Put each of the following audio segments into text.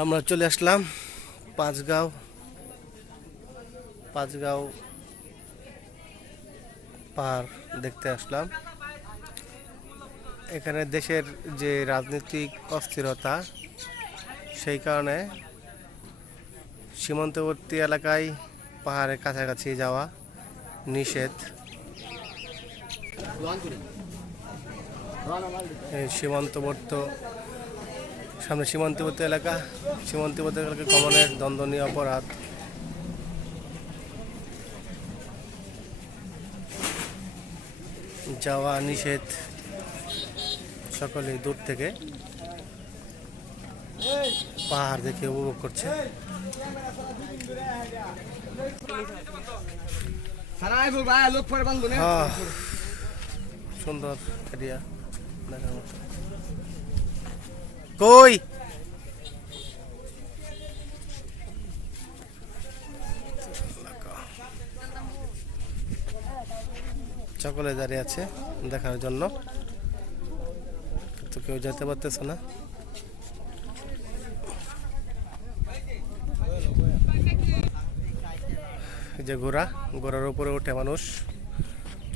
আমরা চলে আসলাম পাঁচগাঁও পাঁচগাঁও পাহাড় দেখতে আসলাম। এখানে দেশের যে রাজনৈতিক অস্থিরতা, সেই কারণে সীমান্তবর্তী এলাকায় পাহাড়ের কাছাকাছি যাওয়া নিষেধ। এই সামনে সীমান্তবর্তী এলাকা গমনের দণ্ডনীয় অপরাধ। যাওয়া নিষেধ। সকলেই দূর থেকে পাহাড় দেখে উপভোগ করছে। সুন্দর এরিয়া দেখার মতো। কই সকলে দাঁড়িয়ে আছে দেখার জন্য, কিন্তু কেউ যেতে পারতেছে না। এই যে ঘোড়ার উপরে উঠে মানুষ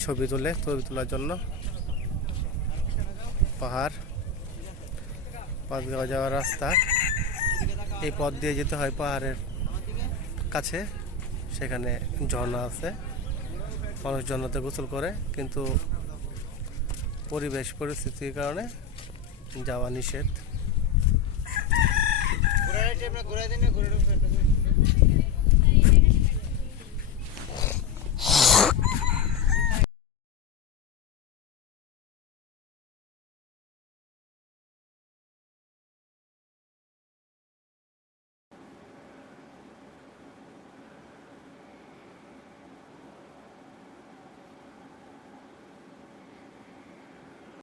ছবি তোলার জন্য। পাহাড়, পাঁচগাঁও যাওয়ার রাস্তা, এই পথ দিয়ে যেতে হয় পাহাড়ের কাছে। সেখানে ঝর্ণা আছে, মানুষ ঝর্ণাতে গোসল করে, কিন্তু পরিস্থিতির কারণে যাওয়া নিষেধ।